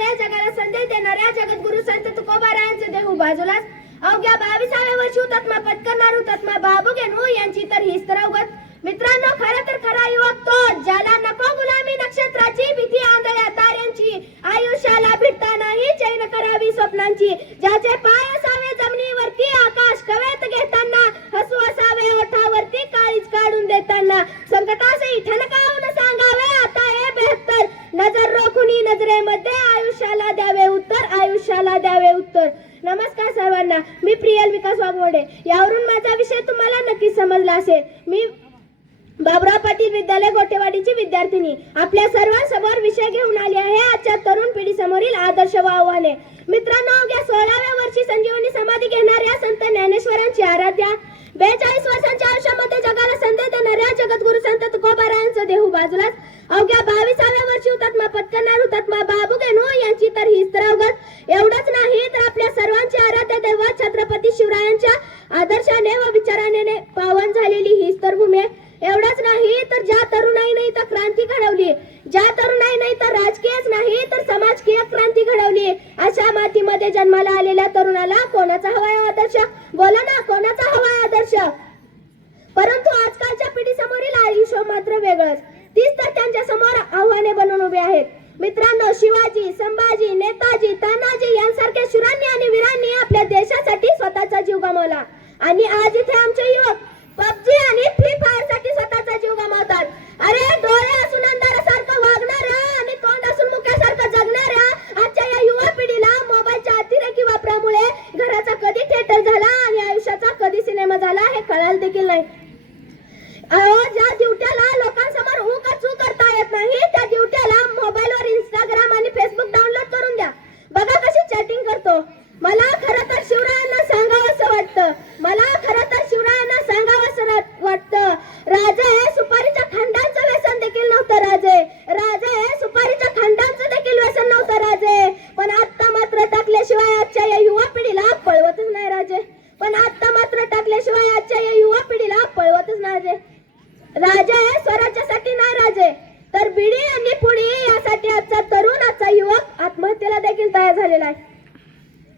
आयुष्यामध्ये जगाला संदेश देणाऱ्या जगद्गुरु संत तुकोबारायांचे देहू बाजूलाच. अवघ्या बावीसाव्या वर्षी हुतात्मा पत्करणार हुतात्मा बाबू गेनू यांची तर हीच तर अवगत मित्रांनो खरा तर खरा युवक तो ज्याला नको गुलामी नक्षत्राची भीती आंधळ्या ताऱ्यांची आयुष्याला भिडता नाही चैन करावी स्वप्नांची. ज्याचे पाय असावे जमिनीवरती आकाश कवेत घेताना हसू असावे ओठावरती काळीच काढून देताना. संकटाचे ठणका सांगावे आता हे बेहत्तर नजर रोखुनी नजरेमध्ये आयुष्याला द्यावे प्रश्नाला द्यावे उत्तर? नमस्कार सर्वांना मी प्रियल विकास वाघमोडे. यावरून माझा विषय तुम्हाला नक्कीच समजला असेल. मी बाबुराव पाटील विद्यालय गोटेवाडीची विद्यार्थिनी. आपल्या सर्वांसमोर विषय घेऊन आली आहे. आजच्या तरुण पिढी समोरील आदर्श व आव्हाने. मित्रांनो अवघ्या सोळाव्या वर्षी संजीवनी समाधी घेणाऱ्या संत ज्ञानेश्वरांची आराध्या. बेचाळीस वर्षांच्या आयुष्यामध्ये जगाला संदेश देणाऱ्या जगद्गुरु संत तुकोबारायांचं देहू बाजूलाच. अवघ्या बावीसाव्या वर्षी हुतात्मा पत्करणार हुतात्मा बा गेनो यांची तर हीच तर अवगत एवढंच नाही तर आपल्या सर्वांचे आराध्य दैवत छत्रपती शिवरायांच्या आदर्शाने व विचाराने पावन झालेली हीच तर भूमी आहे एवढंच नाही तर ज्या तरुणाईने इथं क्रांती घडवली. ज्या तरुणाई नाही तर राजकीयच नाही तर समाजकीय क्रांती घडवली. अशा मातीमध्ये जन्माला आलेल्या तरुणाला कोणाचा हवाय हो, आदर्श? बोला ना कोणाचा हवाय हो, आदर्श? परंतु आजकालच्या पिढी समोरील आयुष्य मात्र वेगळंच. तीच तर त्यांच्यासमोर आव्हाने बनून उभे आहेत. मित्रांनो शिवाजी संभाजी नेताजी तानाजी यांसारख्या शुरांनी आणि वीरांनी आपल्या देशासाठी स्वतःचा जीव गमावला. आणि आज इथे आमचे युवक अतिरेकी घराचा कधी थिएटर झाला आणि आयुष्याचा कधी सिनेमा झाला हे कळायला देखील नाही. अहो ज्या ड्युट्याला लोकांसमोर ऊ करता येत नाही त्या ड्युट्याला मोबाईलवर इंस्टाग्राम आणि फेसबुक डाउनलोड करून द्या. बघा कशी चॅटिंग करतो. मला खरं तर शिवरायांना सांगावंसं वाटतं. मला खरं तर शिवरायांना सांगावंसं रा- वाटतं राजे सुपारीच्या खंडांचं व्यसन देखील नव्हतं राजे राजे सुपारीच्या खंडांचं देखील व्यसन नव्हतं राजे पण आता मात्र टाकल्याशिवाय आजच्या या युवा पिढीला पळवतच नाही राजे पण आता मात्र टाकल्याशिवाय आजच्या या युवा पिढीला पळवतच नाही राजे राजे स्वराज्यासाठी नाही राजे तर बिडी आणि पुडी यासाठी आजचा तरुण आजचा युवक आत्महत्येला देखील तयार झालेला आहे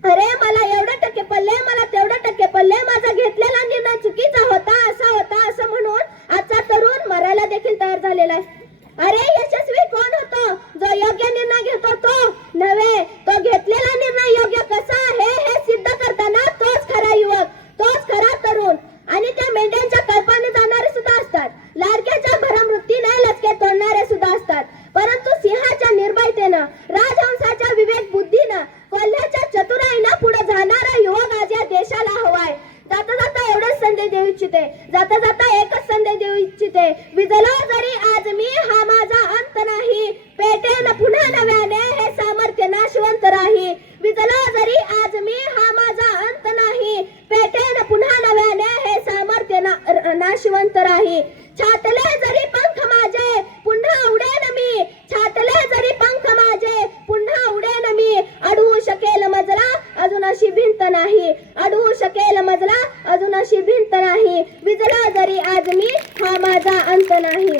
अरे मला एवढे टक्के पडले मला तेवढे टक्के पडले माझा घेतलेला निर्णय चुकीचा होता असा होता असं म्हणून आजचा तरुण मरायला देखील तयार झालेला आहे अरे यशस्वी कोण होतो? जो योग्य निर्णय घेतो तो नव्हे तो घेतलेला निर्णय योग्य कसा आहे हे सिद्ध करताना तोच खरा युवक तोच खरा तरुण आणि त्या मेंढ्यांच्या कल्पाने जाणारे सुद्धा असतात लाडक्याच्या भरमृत्यूने लचके तोडणारे सुद्धा असतात परंतु सिंहाच्या निर्भयतेनं राजहंसाच्या विवेक बुद्धीनं कोल्ह्याच्या चतुराईनं पुढे जाणारा युवक आज या देशाला हवाय जाता जाता एवढंच संदेश देऊ इच्छिते. जाता जाता एकच संदेश देऊ इच्छिते. विजलो जरी आज मी हा माझा अंत नाही. पेटेल पुन्हा नव्याने हे सामर्थ्य नाशवंत राही विजलो जरी आज मी हा माझा अंत नाही. पेटेल पुन्हा नव्याने हे सामर्थ्य ना- नाशवंत राही छातले जरी पंख माझे पुन्हा उडेन मी छातले जरी पंख माझे पुन्हा उडेन मी अडवू शकेल मजला अजून अशी भिंत नाही अडवू शकेल मजला अजून अशी भिंत नाही विजला जरी आज मी हा माझा अंत नाही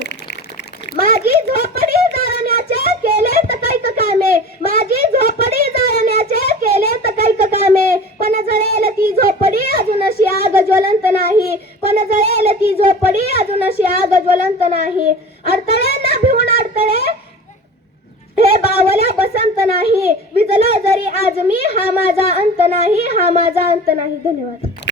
माझी झोपडी जाळण्याचे केले तर कैक कामे माझी झोपडी जाळण्याचे केले तर कैक कामे पण जळेल ती झोपडी अजून अशी आग ज्वलंत नाही. पण जळेल ती झोपडी अजून अशी आग ज्वलंत नाही. अडथळ्यांना भिवून अडथळे हे बावल्या बसंत नाही. विजलो जरी आज मी हा माझा अंत नाही हा माझा अंत नाही. धन्यवाद.